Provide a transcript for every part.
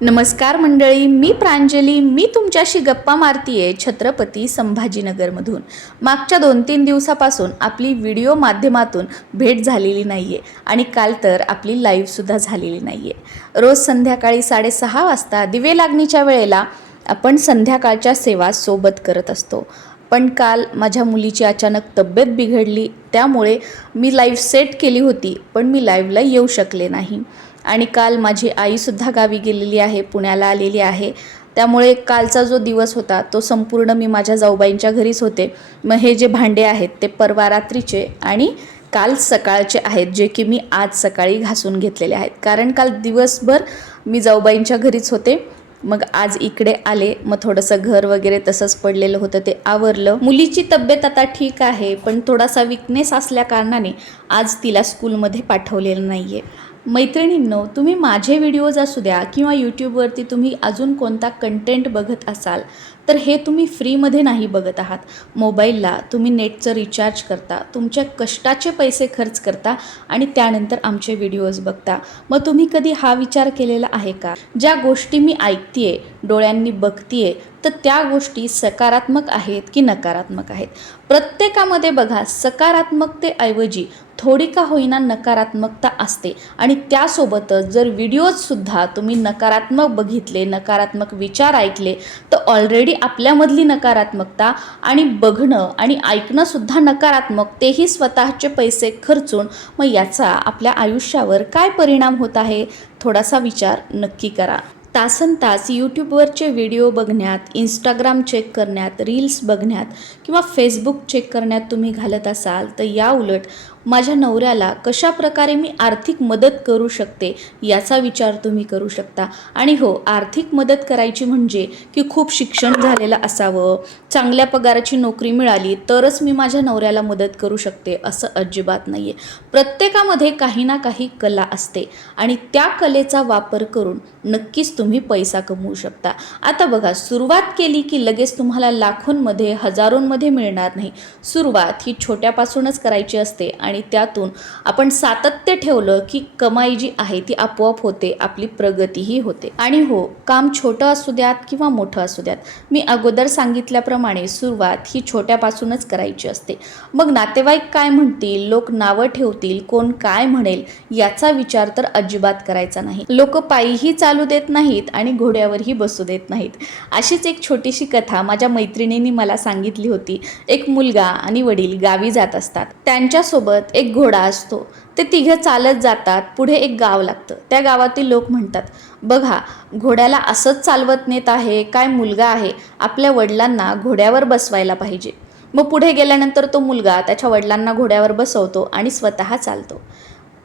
नमस्कार मंडळी, मी प्रांजली. मी तुमच्याशी गप्पा मारतीये छत्रपती संभाजीनगरमधून. मागच्या 2-3 दिवसापासून आपली व्हिडिओ माध्यमातून भेट झालेली नाही आहे आणि काल तर आपली लाईव्हसुद्धा झालेली नाही आहे. रोज संध्याकाळी 6:30 वाजता दिवे लागणीच्या वेळेला आपण संध्याकाळच्या सेवा सोबत करत असतो. पण काल माझ्या मुलीची अचानक तब्येत बिघडली, त्यामुळे मी लाईव्ह सेट केली होती पण मी लाईव्हला येऊ शकले नाही. आणि काल माझी आईसुद्धा गावी गेलेली आहे, पुण्याला आलेली आहे. त्यामुळे कालचा जो दिवस होता तो संपूर्ण मी माझ्या जाऊबाईंच्या घरीच होते. मग हे जे भांडे आहेत ते परवा रात्रीचे आणि काल सकाळचे आहेत, जे की मी आज सकाळी घासून घेतलेले आहेत. कारण काल दिवसभर मी जाऊबाईंच्या घरीच होते, मग आज इकडे आले. मग थोडंसं घर वगैरे तसंच पडलेलं होतं ते आवरलं. मुलीची तब्येत आता ठीक आहे, पण थोडासा विकनेस असल्या कारणाने आज तिला स्कूलमध्ये पाठवलेलं नाही आहे. मैत्रिणींनो, तुम्ही माझे व्हिडिओज असू द्या किंवा यूट्यूबवरती तुम्ही अजून कोणता कंटेंट बघत असाल तर हे तुम्ही फ्रीमध्ये नाही बघत आहात. मोबाईलला तुम्ही नेटचं रिचार्ज करता, तुमच्या कष्टाचे पैसे खर्च करता आणि त्यानंतर आमचे व्हिडिओज बघता. मग तुम्ही कधी हा विचार केलेला आहे का, ज्या गोष्टी मी ऐकतेय, डोळ्यांनी बघतेय, तर त्या गोष्टी सकारात्मक आहेत की नकारात्मक आहेत? प्रत्येकामध्ये बघा, सकारात्मकतेऐवजी थोडी का होईना नकारात्मकता असते. आणि त्यासोबतच जर व्हिडिओजसुद्धा तुम्ही नकारात्मक बघितले, नकारात्मक विचार ऐकले, तर ऑलरेडी आपल्यामधली नकारात्मकता आणि बघणं आणि ऐकणंसुद्धा नकारात्मक, तेही स्वतःचे पैसे खर्चून, मग याचा आपल्या आयुष्यावर काय परिणाम होत आहे? थोडासा विचार नक्की करा. तासनतास यूट्यूबवरचे व्हिडिओ बघण्यात, इंस्टाग्राम चेक करण्यात, रील्स बघण्यात किंवा फेसबुक चेक करण्यात तुम्ही घालत असाल, तर या उलट माझ्या नवऱ्याला कशा प्रकारे मी आर्थिक मदत करू शकते याचा विचार तुम्ही करू शकता. आणि हो, आर्थिक मदत करायची म्हणजे की खूप शिक्षण झालेलं असावं, चांगल्या पगाराची नोकरी मिळाली तरच मी माझ्या नवऱ्याला मदत करू शकते, असं अजिबात नाही आहे. प्रत्येकामध्ये काही ना काही कला असते आणि त्या कलेचा वापर करून नक्कीच तुम्ही पैसा कमवू शकता. आता बघा, सुरुवात केली की लगेच तुम्हाला लाखोंमध्ये, हजारोंमध्ये मिळणार नाही. सुरुवात ही छोट्यापासूनच करायची असते आणि त्यातून आपण सातत्य ठेवलं की कमाई जी आहे ती आपोआप होते, आपली प्रगतीही होते. आणि हो, काम छोटं असू द्यात किंवा मोठं असू द्यात, मी अगोदर सांगितल्याप्रमाणे सुरुवात ही छोट्यापासूनच करायची असते. मग नातेवाईक काय म्हणतील, लोक नावं ठेवतील, कोण काय म्हणेल, याचा विचार तर अजिबात करायचा नाही. लोक पायीही चालू देत नाहीत आणि घोड्यावरही बसू देत नाहीत. अशीच एक छोटीशी कथा माझ्या मैत्रिणींनी मला सांगितली होती. एक मुलगा आणि वडील गावी जात असतात. त्यांच्यासोबत एक घोडा असतो. ते तिघे चालत जातात. पुढे एक गाव लागतं. त्या गावातील लोक म्हणतात, बघा, घोड्याला असंच चालवत नेत आहे, काय मुलगा आहे, आपल्या वडिलांना घोड्यावर बसवायला पाहिजे. मग पुढे गेल्यानंतर तो मुलगा त्याच्या वडिलांना घोड्यावर बसवतो आणि स्वतः चालतो.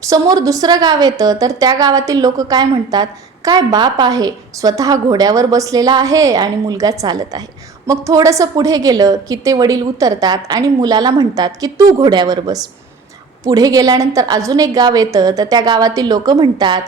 समोर दुसरं गाव येतं, तर त्या गावातील लोक काय म्हणतात, काय बाप आहे, स्वतः घोड्यावर बसलेला आहे आणि मुलगा चालत आहे. मग थोडंसं पुढे गेलं की ते वडील उतरतात आणि मुलाला म्हणतात की तू घोड्यावर बस. पुढे गेल्यानंतर अजून एक गाव येतं, तर त्या गावातील लोक म्हणतात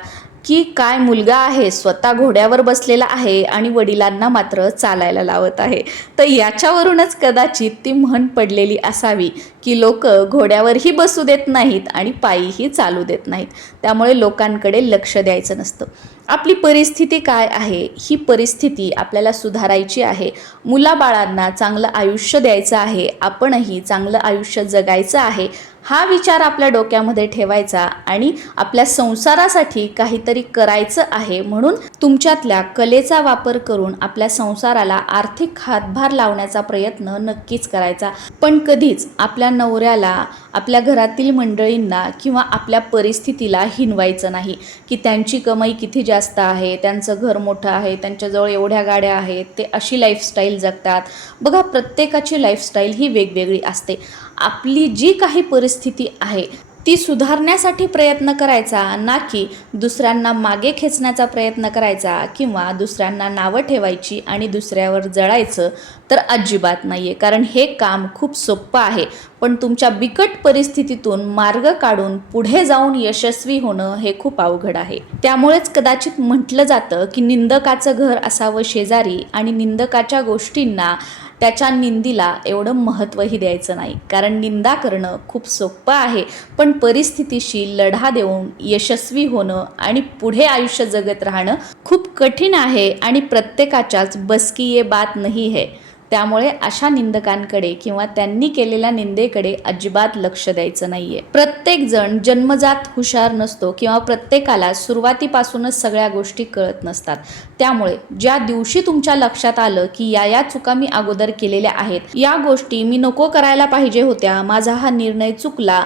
की काय मुलगा आहे, स्वतः घोड्यावर बसलेला आहे आणि वडिलांना मात्र चालायला लावत आहे. तर याच्यावरूनच कदाचित ती म्हण पडलेली असावी की लोक घोड्यावरही बसू देत नाहीत आणि पायीही चालू देत नाहीत. त्यामुळे लोकांकडे लक्ष द्यायचं नसतं. आपली परिस्थिती काय आहे, ही परिस्थिती आपल्याला सुधारायची आहे. मुलाबाळांना चांगलं आयुष्य द्यायचं आहे, आपणही चांगलं आयुष्य जगायचं आहे, हा विचार आपल्या डोक्यामध्ये ठेवायचा आणि आपल्या संसारासाठी काहीतरी करायचं आहे. म्हणून तुमच्यातल्या कलेचा वापर करून आपल्या संसाराला आर्थिक हातभार लावण्याचा प्रयत्न नक्कीच करायचा. पण कधीच आपल्या नवऱ्याला, आपल्या घरातील मंडळींना किंवा आपल्या परिस्थितीला हिणवायचं नाही की त्यांची कमाई किती जास्त आहे, त्यांचं घर मोठं आहे, त्यांच्याजवळ एवढ्या गाड्या आहेत, ते अशी लाईफस्टाईल जगतात. बघा, प्रत्येकाची लाईफस्टाईल ही वेगवेगळी असते. आपली जी काही परिस्थिती आहे ती सुधारण्यासाठी प्रयत्न करायचा, ना की दुसऱ्यांना मागे खेचण्याचा प्रयत्न करायचा किंवा दुसऱ्यांना नावं ठेवायची आणि दुसऱ्यावर जळायचं तर अजिबात नाही आहे. कारण हे काम खूप सोपं आहे, पण तुमच्या बिकट परिस्थितीतून मार्ग काढून पुढे जाऊन यशस्वी होणं हे खूप अवघड आहे. त्यामुळेच कदाचित म्हटलं जातं की निंदकाचं घर असावं शेजारी आणि निंदकाच्या गोष्टींना त्याच्या निंदीला एवढं महत्त्वही द्यायचं नाही, कारण निंदा करणं खूप सोपं आहे, पण परिस्थितीशी लढा देऊन यशस्वी होणं आणि पुढे आयुष्य जगत राहणं खूप कठीण आहे आणि प्रत्येकाच्याच बस की ये बात नाही है. त्यामुळे अशा निंदकांकडे किंवा त्यांनी केलेल्या निंदेकडे अजिबात लक्ष द्यायचं नाहीये. प्रत्येक जण जन्मजात हुशार नसतो किंवा प्रत्येकाला सुरुवातीपासूनच सगळ्या गोष्टी कळत नसतात. त्यामुळे ज्या दिवशी तुमच्या लक्षात आलं की या चुका मी अगोदर केलेल्या आहेत, या गोष्टी मी नको करायला पाहिजे होत्या, माझा हा निर्णय चुकला,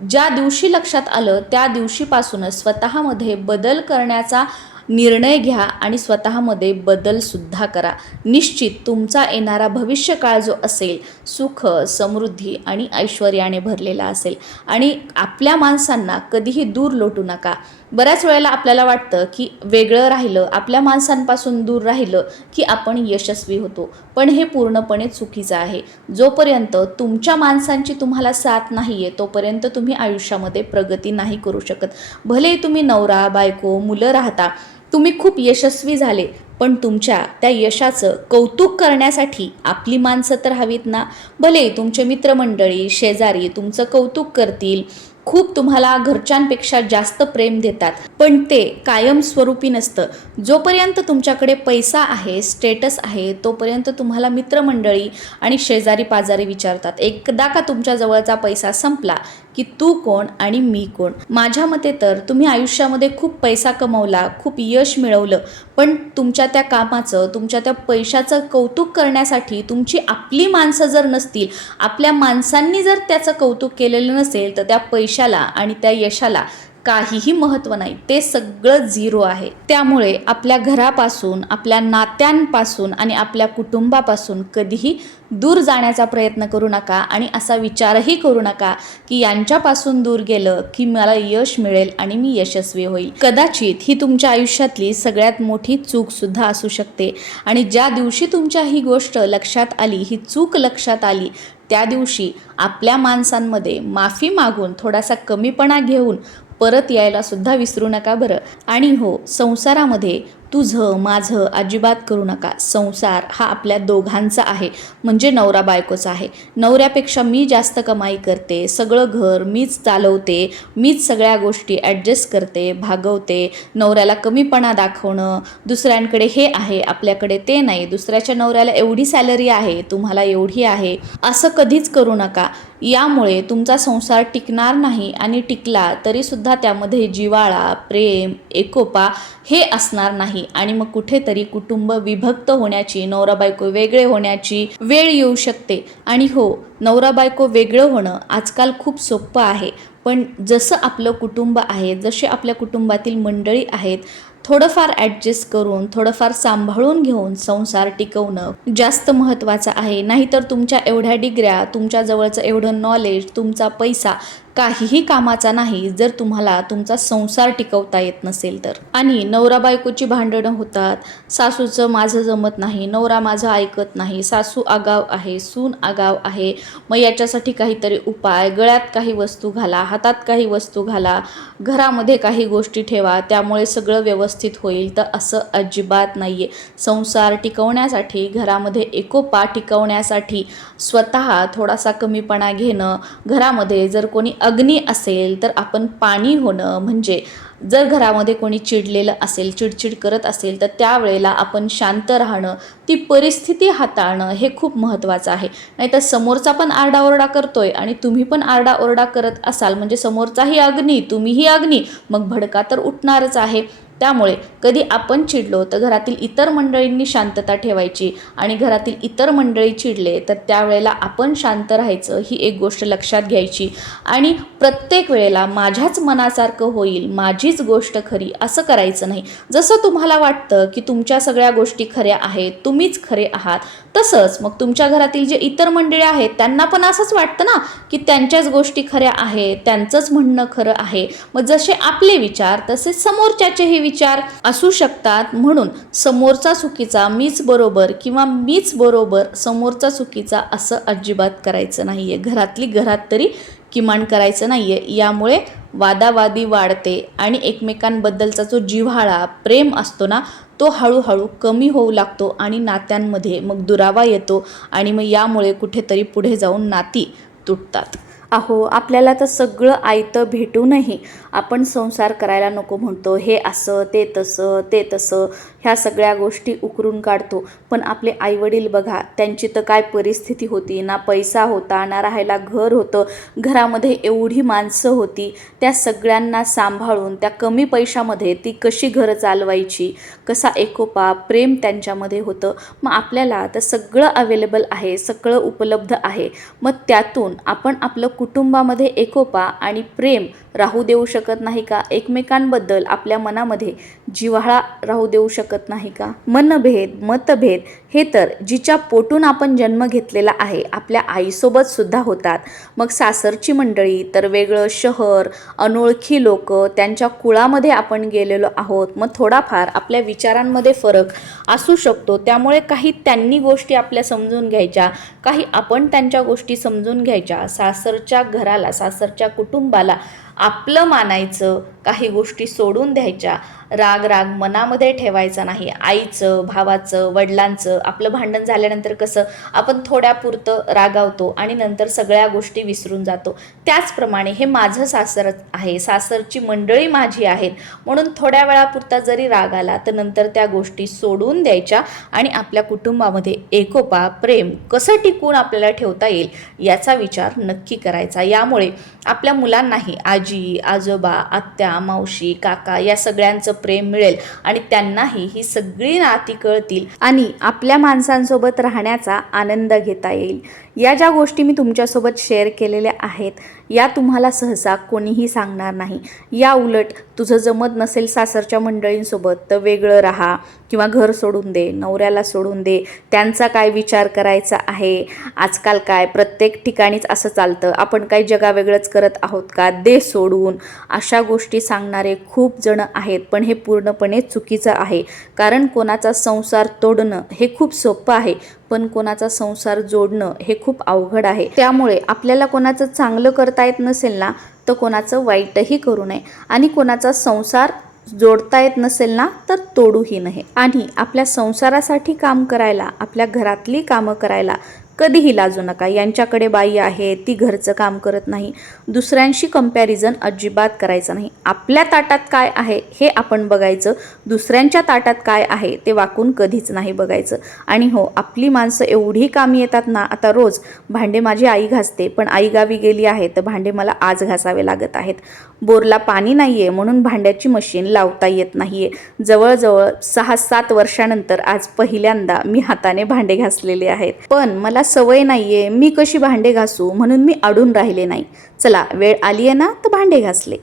ज्या दिवशी लक्षात आलं त्या दिवशीपासूनच स्वतःमध्ये बदल करण्याचा निर्णय घ्या आणि स्वतःमध्ये बदलसुद्धा करा. निश्चित तुमचा येणारा भविष्यकाळ जो असेल सुख, समृद्धी आणि ऐश्वर्याने भरलेला असेल. आणि आपल्या माणसांना कधीही दूर लोटू नका. बऱ्याच वेळेला आपल्याला वाटतं की वेगळं राहिलं, आपल्या माणसांपासून दूर राहिलं की आपण यशस्वी होतो, पण हे पूर्णपणे चुकीचं आहे. जोपर्यंत तुमच्या माणसांची तुम्हाला साथ नाही आहे तोपर्यंत तुम्ही आयुष्यामध्ये प्रगती नाही करू शकत. भले तुम्ही नवरा बायको मुलं राहता, तुम्ही खूप यशस्वी झाले, पण तुमच्या त्या यशाचं कौतुक करण्यासाठी आपली माणसं तर हवीत ना. भले तुमचे मित्रमंडळी शेजारी तुमचं कौतुक करतील, खूप तुम्हाला घरच्यांपेक्षा जास्त प्रेम देतात, पण ते कायमस्वरूपी नसतं. जोपर्यंत तुमच्याकडे पैसा आहे, स्टेटस आहे, तोपर्यंत तुम्हाला मित्रमंडळी आणि शेजारी पाजारी विचारतात. एकदा का तुमच्या जवळचा पैसा संपला की तू कोण आणि मी कोण. माझ्या मते तर तुम्ही आयुष्यामध्ये खूप पैसा कमवला, खूप यश मिळवलं, पण तुमच्या त्या कामाचं, तुमच्या त्या पैशाचं कौतुक करण्यासाठी तुमची आपली माणसं जर नसतील, आपल्या माणसांनी जर त्याचं कौतुक केलेलं नसेल, तर त्या पैशाला आणि त्या यशाला काहीही महत्त्व नाही. ते सगळं झिरो आहे. त्यामुळे आपल्या घरापासून, आपल्या नात्यांपासून आणि आपल्या कुटुंबापासून कधीही दूर जाण्याचा प्रयत्न करू नका आणि असा विचारही करू नका की यांच्यापासून दूर गेलं की मला यश मिळेल आणि मी यशस्वी होईल. कदाचित ही तुमच्या आयुष्यातली सगळ्यात मोठी चूकसुद्धा असू शकते आणि ज्या दिवशी तुमच्या ही गोष्ट लक्षात आली, ही चूक लक्षात आली, त्या दिवशी आपल्या माणसांमध्ये माफी मागून थोडासा कमीपणा घेऊन परत यायला सुद्धा विसरू नका बरं. आणि हो, संसारामध्ये तुझं माझं अजिबात करू नका. संसार हा आपल्या दोघांचा आहे, म्हणजे नवरा बायकोचा आहे. नवऱ्यापेक्षा मी जास्त कमाई करते, सगळं घर मीच चालवते, मीच सगळ्या गोष्टी ॲडजस्ट करते, भागवते. नवऱ्याला कमीपणा दाखवणं, दुसऱ्यांकडे हे आहे आपल्याकडे ते नाही, दुसऱ्याच्या नवऱ्याला एवढी सॅलरी आहे तुम्हाला एवढी आहे, असं कधीच करू नका. यामुळे तुमचा संसार टिकणार नाही आणि टिकला तरीसुद्धा त्यामध्ये जिव्हाळा, प्रेम, एकोपा हे असणार नाही आणि मग कुठेतरी कुटुंब विभक्त होण्याची, नवरा बायको वेगळे होण्याची वेळ येऊ शकते. आणि हो, नवरा बायको वेगळं होणं आजकाल खूप सोपं आहे, पण जसं आपलं कुटुंब आहे, जसे आपल्या कुटुंबातील मंडळी आहेत, थोडंफार ॲडजस्ट करून, थोडंफार सांभाळून घेऊन संसार टिकवणं जास्त महत्त्वाचं आहे. नाहीतर तुमच्या एवढ्या डिग्र्या, तुमच्या जवळचं एवढं नॉलेज, तुमचा पैसा काहीही कामाचा नाही जर तुम्हाला तुमचा संसार टिकवता येत नसेल तर. आणि नवरा बायकोची भांडणं होतात, सासूचं माझं जमत नाही, नवरा माझं ऐकत नाही, सासू आगाव आहे, सून आगाव आहे, मग याच्यासाठी काहीतरी उपाय, गळ्यात काही वस्तू घाला, हातात काही वस्तू घाला, घरामध्ये काही गोष्टी ठेवा, त्यामुळे सगळं व्यवस्थित होईल. तर असं अजिबात नाही आहे. संसार टिकवण्यासाठी, घरामध्ये एकोपा टिकवण्यासाठी स्वतः थोडासा कमीपणा घेणं, घरामध्ये जर कोणी अग्नी असेल तर आपण पाणी होणं, म्हणजे जर घरामध्ये कोणी चिडलेलं असेल, चिडचिड करत असेल, तर त्यावेळेला आपण शांत राहणं, ती परिस्थिती हाताळणं हे खूप महत्त्वाचं आहे. नाहीतर समोरचा पण आरडाओरडा करतोय आणि तुम्ही पण आरडाओरडा करत असाल, म्हणजे समोरचाही अग्नी तुम्हीही अग्नी, मग भडका तर उठणारच आहे. त्यामुळे कधी आपण चिडलो तर घरातील इतर मंडळींनी शांतता ठेवायची आणि घरातील इतर मंडळी चिडले तर त्यावेळेला आपण शांत राहायचं, ही एक गोष्ट लक्षात घ्यायची. आणि प्रत्येक वेळेला माझ्याच मनासारखं होईल, माझीच गोष्ट खरी असं करायचं नाही. जसं तुम्हाला वाटतं की तुमच्या सगळ्या गोष्टी खऱ्या आहेत, तुम्हीच खरे आहात, तसंच मग तुमच्या घरातील जे इतर मंडळी आहेत त्यांना पण असंच वाटतं ना की त्यांच्याच गोष्टी खऱ्या आहेत, त्यांचंच म्हणणं खरं आहे. मग जसे आपले विचार तसे समोरच्याचेही विचार असू शकतात. म्हणून समोरचा चुकीचा मीच बरोबर किंवा मीच बरोबर समोरचा चुकीचा असं अजिबात करायचं नाही आहे. घरातली घरात तरी किमान करायचं नाही आहे. यामुळे वादावादी वाढते आणि एकमेकांबद्दलचा जो जिव्हाळा, प्रेम असतो ना, तो हळूहळू कमी होऊ लागतो आणि नात्यांमध्ये मग दुरावा येतो आणि मग यामुळे कुठेतरी पुढे जाऊन नाती तुटतात. अहो, आपल्याला तर सगळं आयतं भेटूनही आपण संसार करायला नको म्हणतो. हे असं, ते तसं, ते तसं, ह्या सगळ्या गोष्टी उकरून काढतो. पण आपले आईवडील बघा, त्यांची तर काय परिस्थिती होती. ना पैसा होता, ना राहायला घर होतं. घरामध्ये एवढी माणसं होती. त्या सगळ्यांना सांभाळून त्या कमी पैशामध्ये ती कशी घरं चालवायची, कसा एकोपा, प्रेम त्यांच्यामध्ये होतं. मग आपल्याला तर सगळं अवेलेबल आहे, सगळं उपलब्ध आहे. मग त्यातून आपण आपलं कुटुंबामध्ये एकोपा आणि प्रेम राहू देऊ शकत नाही का? एकमेकांबद्दल आपल्या मनामध्ये जिव्हाळा राहू देऊ शकत नाही का? मनभेद, मतभेद हे तर जिच्या पोटून आपण जन्म घेतलेला आहे, आपल्या आईसोबत सुद्धा होतात. मग सासरची मंडळी तर वेगळं शहर, अनोळखी लोक, त्यांच्या कुळामध्ये आपण गेलेलो आहोत. मग थोडाफार आपल्या विचारांमध्ये फरक असू शकतो. त्यामुळे काही त्यांनी गोष्टी आपल्या समजून घ्यायच्या, काही आपण त्यांच्या गोष्टी समजून घ्यायच्या. सासरच्या घराला, सासरच्या कुटुंबाला आपलं मानायचं, काही गोष्टी सोडून द्यायच्या. राग मनामध्ये ठेवायचा नाही. आईचं, भावाचं, वडिलांचं आपलं भांडण झाल्यानंतर कसं आपण थोड्यापुरतं रागावतो आणि नंतर सगळ्या गोष्टी विसरून जातो. त्याचप्रमाणे हे माझं सासर आहे, सासरची मंडळी माझी आहेत, म्हणून थोड्या वेळापुरता जरी राग आला तर नंतर त्या गोष्टी सोडून द्यायच्या आणि आपल्या कुटुंबामध्ये एकोपा, प्रेम कसं टिकून आपल्याला ठेवता येईल याचा विचार नक्की करायचा. यामुळे आपल्या मुलांनाही आजी, आजोबा, आत्या, मावशी, काका या सगळ्यांचं प्रेम मिळेल आणि त्यांनाही ही सगळी नाती कळतील आणि आपल्या माणसांसोबत राहण्याचा आनंद घेता येईल. या ज्या गोष्टी मी तुमच्यासोबत शेअर केलेल्या आहेत, या तुम्हाला सहसा कोणीही सांगणार नाही. या उलट तुझं जमत नसेल सासरच्या मंडळींसोबत तर वेगळं राहा किंवा घर सोडून दे, नवऱ्याला सोडून दे, त्यांचा काय विचार करायचा आहे. आजकाल काय प्रत्येक ठिकाणीच असं चालतं, आपण काही जगावेगळंच करत आहोत का, दे सोडून, अशा गोष्टी सांगणारे खूप जण आहेत. पण हे पूर्णपणे चुकीचं आहे. कारण कोणाचा संसार तोडणं हे खूप सोपं आहे, पण कोणाचा संसार जोडणं हे खूप अवघड आहे. त्यामुळे आपल्याला कोणाचं चांगलं करता येत नसेल ना, तर कोणाचं वाईटही करू नये आणि कोणाचा संसार जोडता येत नसेल ना, तर तोडूही नये. आणि आपल्या संसारासाठी काम करायला, आपल्या घरातली कामं करायला कधीही लाजू नका. यांच्याकडे बाई आहे, ती घरचं काम करत नाही, दुसऱ्यांशी कंपॅरिझन अजिबात करायचं नाही. आपल्या ताटात काय आहे हे आपण बघायचं, दुसऱ्यांच्या ताटात काय आहे ते वाकून कधीच नाही बघायचं. आणि हो, आपली माणसं एवढी कामी येतात ना, आता रोज भांडे माझी आई घासते, पण आई गावी गेली आहे तर भांडे मला आज घासावे लागत आहेत. बोरला पाणी नाही आहे म्हणून भांड्याची मशीन लावता येत नाही आहे. जवळजवळ 6-7 वर्षानंतर आज पहिल्यांदा मी हाताने भांडे घासलेले आहेत. पण मला सवय नाही आहे, मी कशी भांडे घासू, म्हणून मी अडून राहिले नाही. चला, वेळ आली आहे ना तर भांडे घासले.